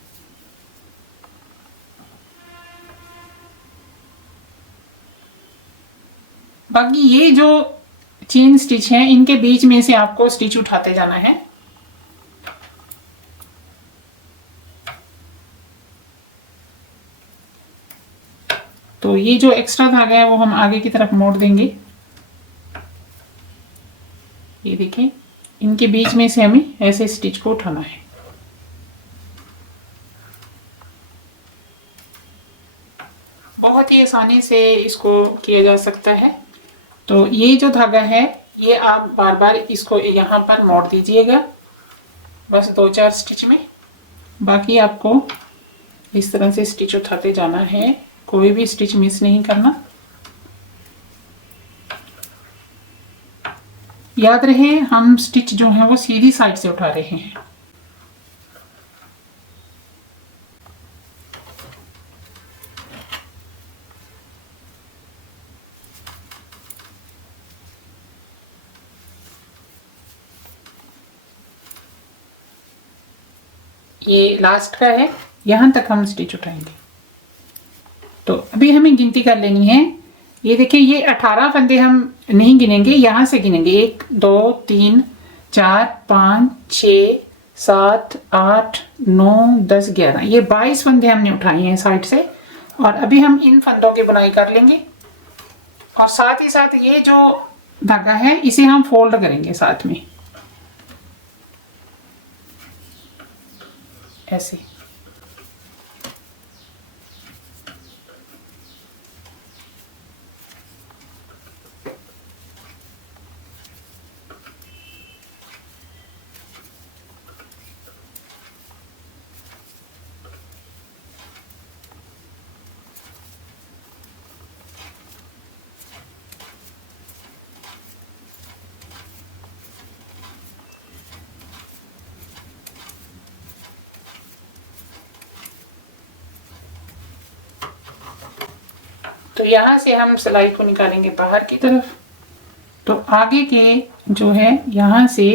बाकी ये जो चेन स्टिच है इनके बीच में से आपको स्टिच उठाते जाना है। तो ये जो एक्स्ट्रा धागा है वो हम आगे की तरफ मोड़ देंगे। ये देखिए, इनके बीच में से हमें ऐसे स्टिच को उठाना है। बहुत ही आसानी से इसको किया जा सकता है। तो ये जो धागा है ये आप बार बार इसको यहाँ पर मोड़ दीजिएगा, बस 2-4 स्टिच में। बाकी आपको इस तरह से स्टिच उठाते जाना है, कोई भी स्टिच मिस नहीं करना। याद रहे हम स्टिच जो है वो सीधी साइड से उठा रहे हैं। ये लास्ट का है, यहाँ तक हम स्टिच उठाएंगे। तो अभी हमें गिनती कर लेनी है। ये देखिए, ये 18 फंदे हम नहीं गिनेंगे, यहाँ से गिनेंगे। 1 2 3 4 5 6 7 8 9 10 11, ये 22 फंदे हमने उठाए हैं साइड से। और अभी हम इन फंदों की बुनाई कर लेंगे और साथ ही साथ ये जो धागा है इसे हम फोल्ड करेंगे साथ में ऐसे। तो यहाँ से हम सिलाई को निकालेंगे बाहर की तरफ। तो आगे के जो है यहाँ से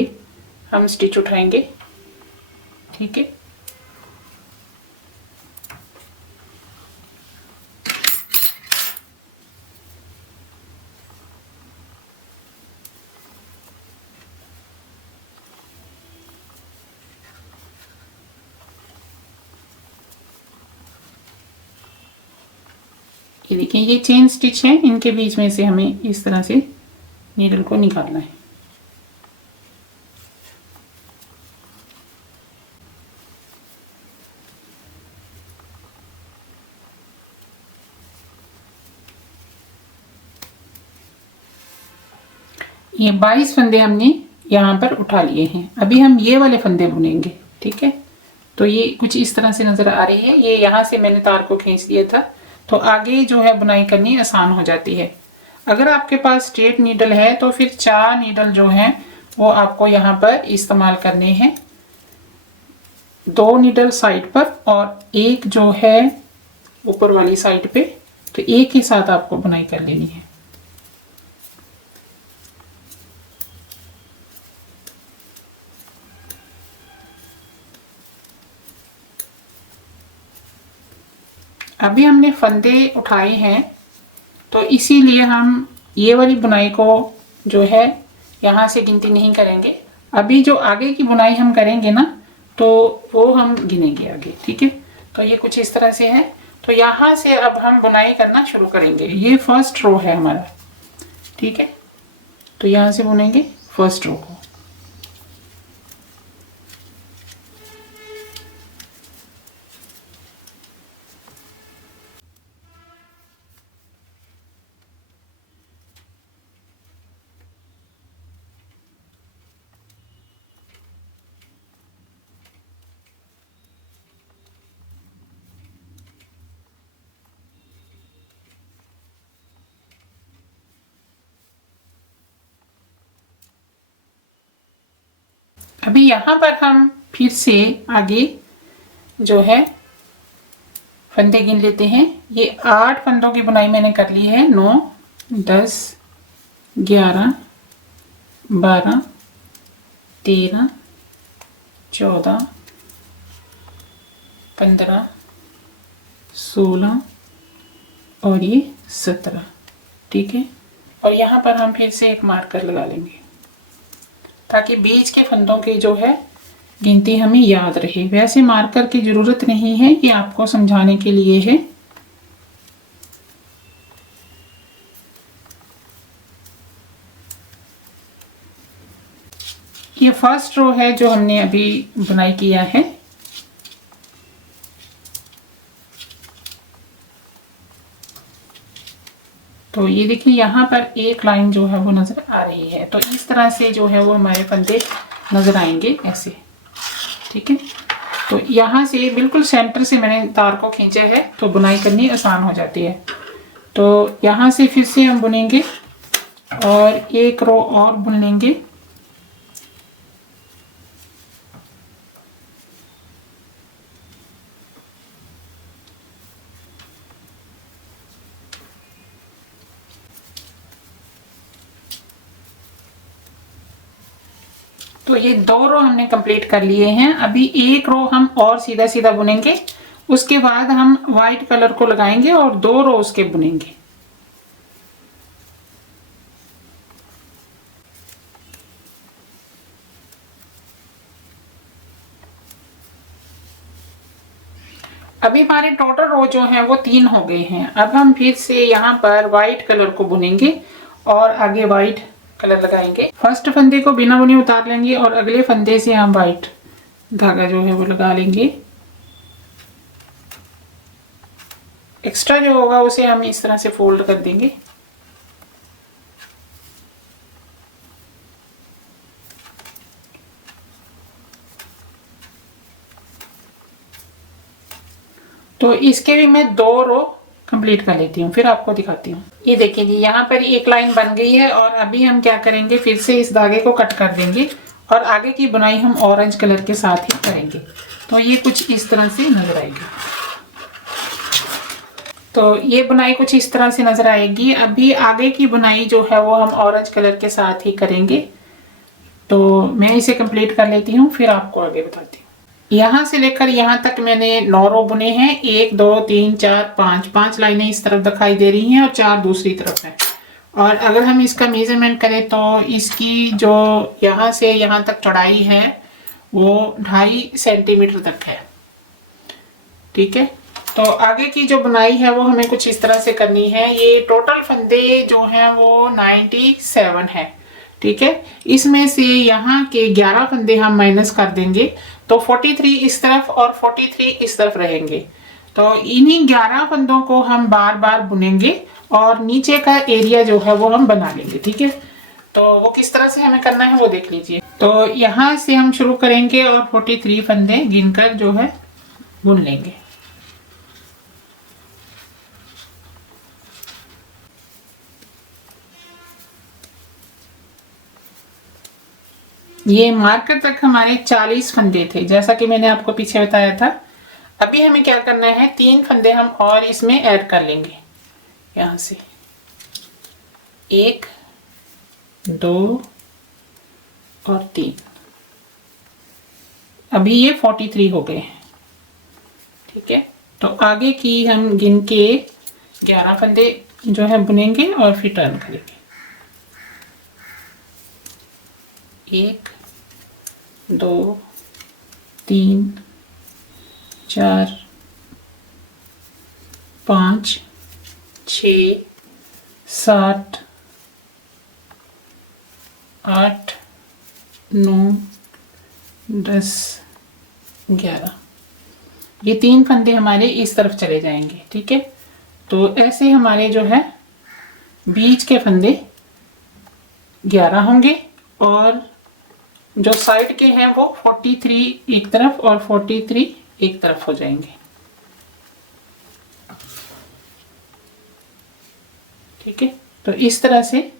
हम स्टिच उठाएंगे। ठीक है, ये देखिए, ये चेन स्टिच है, इनके बीच में से हमें इस तरह से नीडल को निकालना है। ये 22 फंदे हमने यहाँ पर उठा लिए हैं। अभी हम ये वाले फंदे बुनेंगे। ठीक है, तो ये कुछ इस तरह से नजर आ रही है। ये यहाँ से मैंने तार को खींच दिया था, तो आगे जो है बुनाई करनी आसान हो जाती है। अगर आपके पास स्ट्रेट नीडल है तो फिर 4 नीडल जो हैं वो आपको यहाँ पर इस्तेमाल करने हैं। 2 नीडल साइड पर और एक जो है ऊपर वाली साइड पे, तो एक ही साथ आपको बुनाई कर लेनी है। अभी हमने फंदे उठाए हैं, तो इसीलिए हम ये वाली बुनाई को जो है यहाँ से गिनती नहीं करेंगे। अभी जो आगे की बुनाई हम करेंगे ना, तो वो हम गिनेंगे आगे। ठीक है, तो ये कुछ इस तरह से है। तो यहाँ से अब हम बुनाई करना शुरू करेंगे। ये फर्स्ट रो है हमारा। ठीक है, तो यहाँ से बुनेंगे फर्स्ट रो को। अभी यहाँ पर हम फिर से आगे जो है फंदे गिन लेते हैं। ये 8 फंदों की बुनाई मैंने कर ली है। 9, 10, 11, 12, 13, 14, 15, 16 और ये 17। ठीक है, और यहाँ पर हम फिर से एक मार्कर लगा लेंगे ताकि बीच के फंदों की जो है गिनती हमें याद रहे। वैसे मार्कर की जरूरत नहीं है, ये आपको समझाने के लिए है। ये फर्स्ट रो है जो हमने अभी बुनाई किया है। तो ये देखिए यहाँ पर एक लाइन जो है वो नजर आ रही है। तो इस तरह से जो है वो हमारे फंदे नजर आएंगे ऐसे। ठीक है, तो यहाँ से बिल्कुल सेंटर से मैंने तार को खींचा है तो बुनाई करनी आसान हो जाती है। तो यहाँ से फिर से हम बुनेंगे और एक रो और बुन लेंगे। तो ये 2 रो हमने कंप्लीट कर लिए हैं। अभी एक रो हम और सीधा सीधा बुनेंगे, उसके बाद हम व्हाइट कलर को लगाएंगे और 2 रो उसके बुनेंगे। अभी हमारे टोटल रो जो हैं वो 3 हो गए हैं। अब हम फिर से यहाँ पर व्हाइट कलर को बुनेंगे और आगे व्हाइट कलर लगाएंगे। फर्स्ट फंदे को बिना बुने उतार लेंगे और अगले फंदे से हम व्हाइट धागा जो है वो लगा लेंगे। एक्स्ट्रा जो होगा उसे हम इस तरह से फोल्ड कर देंगे। तो इसके भी मैं 2 रो कंप्लीट कर लेती हूँ, फिर आपको दिखाती हूँ। ये देखिए जी, यहाँ पर एक लाइन बन गई है और अभी हम क्या करेंगे, फिर से इस धागे को कट कर देंगे और आगे की बुनाई हम ऑरेंज कलर के साथ ही करेंगे। तो ये कुछ इस तरह से नजर आएगी। तो ये बुनाई कुछ इस तरह से नजर आएगी। अभी आगे की बुनाई जो है वो हम ऑरेंज कलर के साथ ही करेंगे। तो मैं इसे कंप्लीट कर लेती हूँ, फिर आपको आगे बताती हूँ। यहाँ से लेकर यहाँ तक मैंने 9 रो बुने हैं। 1, 2, 3, 4, 5 लाइनें इस तरफ दिखाई दे रही हैं और 4 दूसरी तरफ है। और अगर हम इसका मेजरमेंट करें तो इसकी जो यहाँ से यहाँ तक चौड़ाई है वो 2.5 सेंटीमीटर तक है। ठीक है, तो आगे की जो बुनाई है वो हमें कुछ इस तरह से करनी है। ये टोटल फंदे जो हैं वो 97 है। ठीक है, इसमें से यहाँ के 11 फंदे हम माइनस कर देंगे तो 43 इस तरफ और 43 इस तरफ रहेंगे। तो इन्हीं 11 फंदों को हम बार बार बुनेंगे और नीचे का एरिया जो है वो हम बना लेंगे। ठीक है, तो वो किस तरह से हमें करना है वो देख लीजिए। तो यहाँ से हम शुरू करेंगे और 43 फंदे गिनकर जो है बुन लेंगे। ये मार्कर तक हमारे 40 फंदे थे, जैसा कि मैंने आपको पीछे बताया था। अभी हमें क्या करना है, 3 फंदे हम और इसमें ऐड कर लेंगे। यहाँ से 1, 2 और 3। अभी ये 43 हो गए हैं। ठीक है, तो आगे की हम गिन के 11 फंदे जो है बुनेंगे और फिर टर्न करेंगे। 1, 2, 3, 4, 5, 6, 7, 8, 9, 10, 11। ये 3 फंदे हमारे इस तरफ चले जाएंगे। ठीक है, तो ऐसे हमारे जो है बीच के फंदे 11 होंगे और जो साइड के हैं वो 43 एक तरफ और 43 एक तरफ हो जाएंगे। ठीक है, तो इस तरह से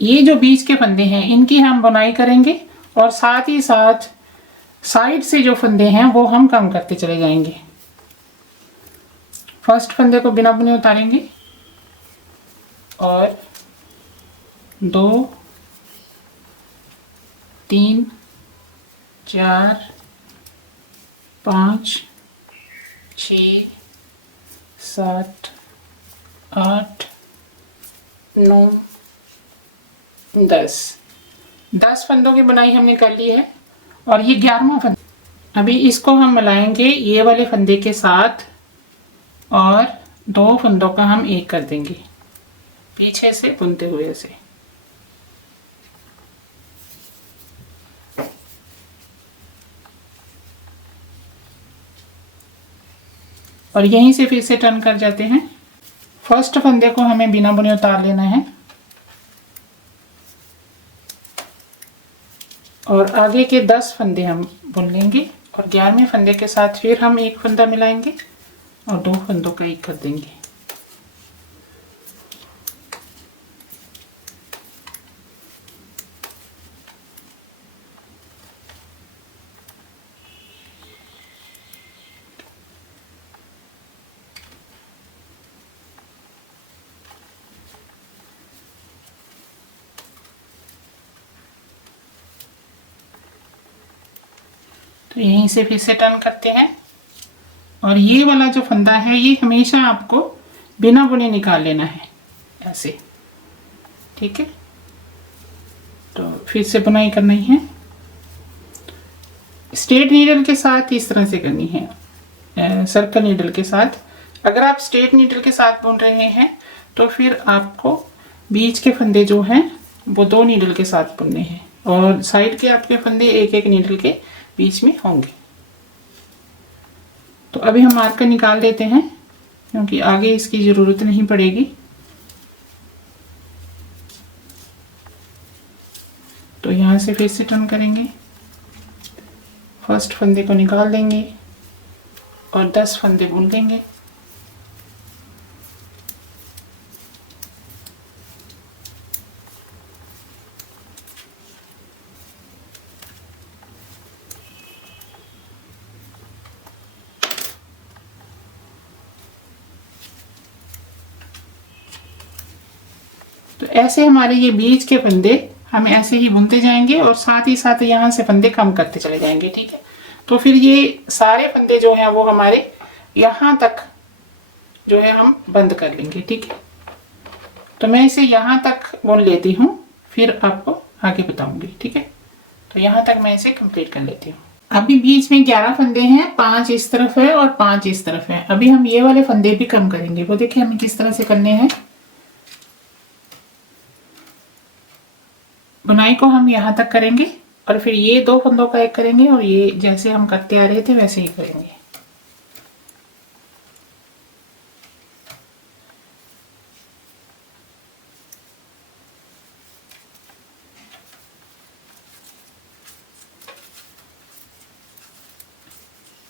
ये जो बीच के फंदे हैं इनकी हम बुनाई करेंगे और साथ ही साथ साइड से जो फंदे हैं वो हम कम करते चले जाएंगे। फर्स्ट फंदे को बिना बुने उतारेंगे और 2 3 4 5 6 7 8 9 10 फंदों की बुनाई हमने कर ली है और ये 11वां फंदा। अभी इसको हम मिलाएंगे ये वाले फंदे के साथ और 2 फंदों का हम एक कर देंगे पीछे से बुनते हुए ऐसे। और यहीं से फिर से टर्न कर जाते हैं। फर्स्ट फंदे को हमें बिना बुने उतार लेना है और आगे के 10 फंदे हम बुन लेंगे और 11वें फंदे के साथ फिर हम एक फंदा मिलाएंगे और 2 फंदों का एक कर देंगे। तो यहीं से फिर से टर्न करते हैं और ये वाला जो फंदा है ये हमेशा आपको बिना बुने निकाल लेना है ऐसे, ठीक है। तो फिर से बुनाई करनी है स्ट्रेट नीडल के साथ, इस तरह से करनी है सर्कल नीडल के साथ। अगर आप स्ट्रेट नीडल के साथ बुन रहे हैं तो फिर आपको बीच के फंदे जो हैं वो 2 नीडल के साथ बुनने हैं और साइड के आपके फंदे एक एक नीडल के बीच में होंगे। तो अभी हम मार्कर निकाल देते हैं क्योंकि आगे इसकी ज़रूरत नहीं पड़ेगी। तो यहाँ से फिर से टर्न करेंगे, फर्स्ट फंदे को निकाल देंगे और 10 फंदे बुन लेंगे। तो ऐसे हमारे ये बीच के फंदे हमें ऐसे ही बुनते जाएंगे और साथ ही साथ यहाँ से फंदे कम करते चले जाएंगे, ठीक है। तो फिर ये सारे फंदे जो हैं वो हमारे यहाँ तक जो है हम बंद कर लेंगे, ठीक है। तो मैं इसे यहाँ तक बुन लेती हूँ फिर आपको आगे बताऊंगी, ठीक है। तो यहाँ तक मैं इसे कंप्लीट कर लेती हूँ। अभी बीच में 11 फंदे हैं, 5 इस तरफ है और 5 इस तरफ है। अभी हम ये वाले फंदे भी कम करेंगे, वो देखिए हमें किस तरह से करने हैं। बुनाई को हम यहाँ तक करेंगे और फिर ये 2 फंदों का एक करेंगे और ये जैसे हम करते आ रहे थे वैसे ही करेंगे।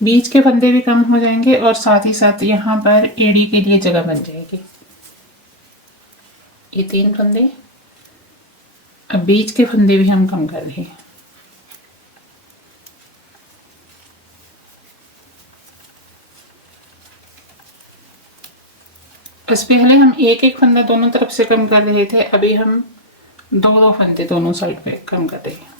बीच के फंदे भी कम हो जाएंगे और साथ ही साथ यहाँ पर एड़ी के लिए जगह बन जाएगी। ये 3 फंदे, अब बीच के फंदे भी हम कम कर रहे हैं। बस पहले हम एक एक फंदा दोनों तरफ से कम कर रहे थे, अभी हम 2 फंदे दोनों साइड पे कम कर रहे हैं।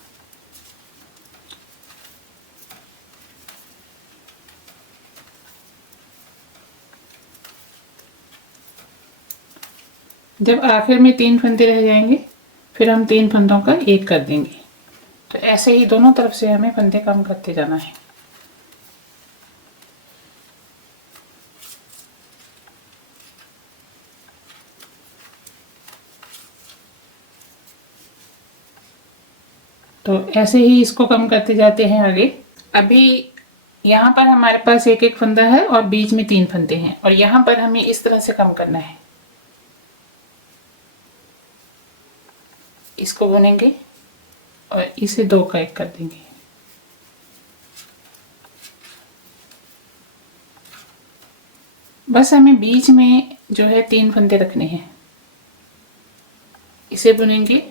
जब आखिर में 3 फंदे रह जाएंगे फिर हम 3 फंदों का एक कर देंगे। तो ऐसे ही दोनों तरफ से हमें फंदे कम करते जाना है। तो ऐसे ही इसको कम करते जाते हैं आगे। अभी यहाँ पर हमारे पास एक एक फंदा है और बीच में 3 फंदे हैं और यहाँ पर हमें इस तरह से कम करना है। इसको बुनेंगे और इसे 2 का एक कर देंगे। बस हमें बीच में जो है 3 फंदे रखने हैं। इसे बुनेंगे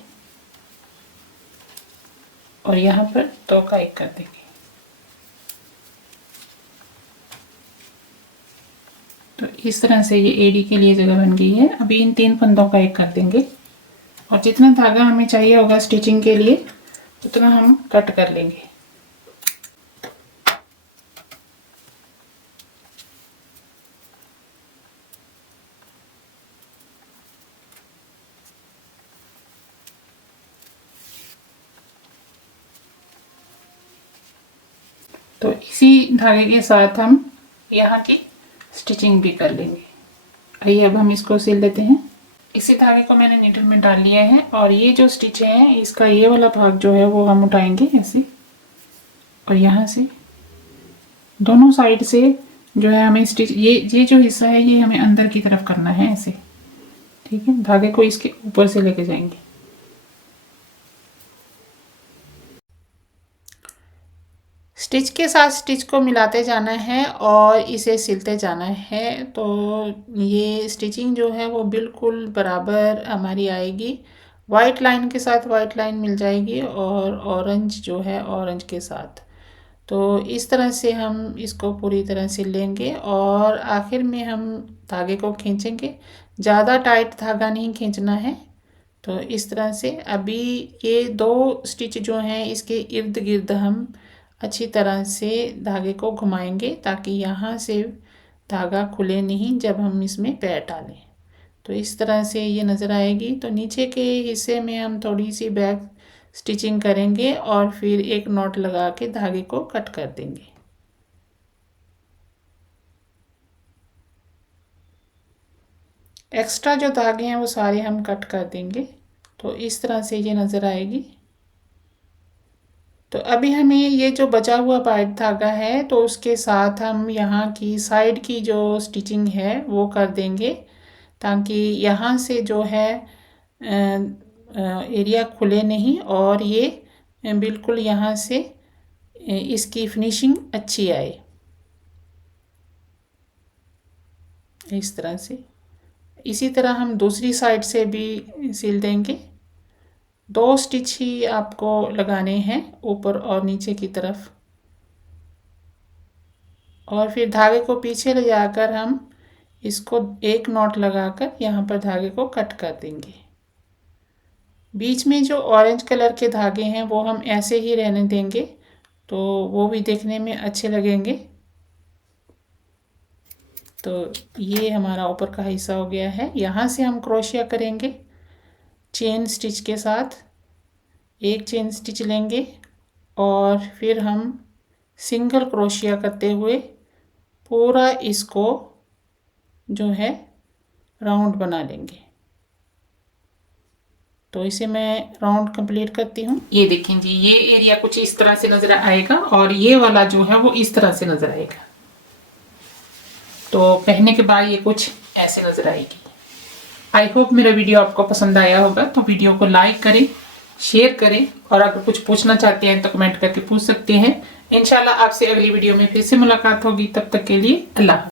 और यहाँ पर 2 का एक कर देंगे। तो इस तरह से ये एड़ी के लिए जगह बन गई है। अभी इन 3 फंदों का एक कर देंगे और जितना धागा हमें चाहिए होगा स्टिचिंग के लिए उतना हम कट कर लेंगे। तो इसी धागे के साथ हम यहाँ की स्टिचिंग भी कर लेंगे। आइए अब हम इसको सिल लेते हैं। इसी धागे को मैंने नीडल में डाल लिया है और ये जो स्टिच है इसका ये वाला भाग जो है वो हम उठाएंगे ऐसे और यहाँ से दोनों साइड से जो है हमें स्टिच ये जो हिस्सा है ये हमें अंदर की तरफ करना है ऐसे, ठीक है। धागे को इसके ऊपर से लेके जाएंगे। स्टिच के साथ स्टिच को मिलाते जाना है और इसे सिलते जाना है। तो ये स्टिचिंग जो है वो बिल्कुल बराबर हमारी आएगी। वाइट लाइन के साथ वाइट लाइन मिल जाएगी और ऑरेंज जो है ऑरेंज के साथ। तो इस तरह से हम इसको पूरी तरह सिल लेंगे और आखिर में हम धागे को खींचेंगे। ज़्यादा टाइट धागा नहीं खींचना है। तो इस तरह से अभी ये 2 स्टिच जो हैं इसके इर्द गिर्द हम अच्छी तरह से धागे को घुमाएंगे ताकि यहाँ से धागा खुले नहीं जब हम इसमें पैर डालें। तो इस तरह से ये नज़र आएगी। तो नीचे के हिस्से में हम थोड़ी सी बैक स्टिचिंग करेंगे और फिर एक नॉट लगा के धागे को कट कर देंगे। एक्स्ट्रा जो धागे हैं वो सारे हम कट कर देंगे। तो इस तरह से ये नज़र आएगी। तो अभी हमें ये जो बचा हुआ पार्ट धागा है तो उसके साथ हम यहाँ की साइड की जो स्टिचिंग है वो कर देंगे ताकि यहाँ से जो है एरिया खुले नहीं और ये बिल्कुल यहाँ से इसकी फिनिशिंग अच्छी आए। इस तरह से इसी तरह हम दूसरी साइड से भी सिल देंगे। 2 स्टिच ही आपको लगाने हैं ऊपर और नीचे की तरफ और फिर धागे को पीछे ले जाकर हम इसको एक नॉट लगाकर यहाँ पर धागे को कट कर देंगे। बीच में जो ऑरेंज कलर के धागे हैं वो हम ऐसे ही रहने देंगे तो वो भी देखने में अच्छे लगेंगे। तो ये हमारा ऊपर का हिस्सा हो गया है। यहाँ से हम क्रोशिया करेंगे चेन स्टिच के साथ। एक चेन स्टिच लेंगे और फिर हम सिंगल क्रोशिया करते हुए पूरा इसको जो है राउंड बना लेंगे। तो इसे मैं राउंड कंप्लीट करती हूँ। ये देखें जी, ये एरिया कुछ इस तरह से नजर आएगा और ये वाला जो है वो इस तरह से नजर आएगा। तो पहनने के बाद ये कुछ ऐसे नजर आएगी। आई होप मेरा वीडियो आपको पसंद आया होगा। तो वीडियो को लाइक करें, शेयर करें और अगर कुछ पूछना चाहते हैं तो कमेंट करके पूछ सकते हैं। इंशाल्लाह आपसे अगली वीडियो में फिर से मुलाकात होगी। तब तक के लिए अल्लाह।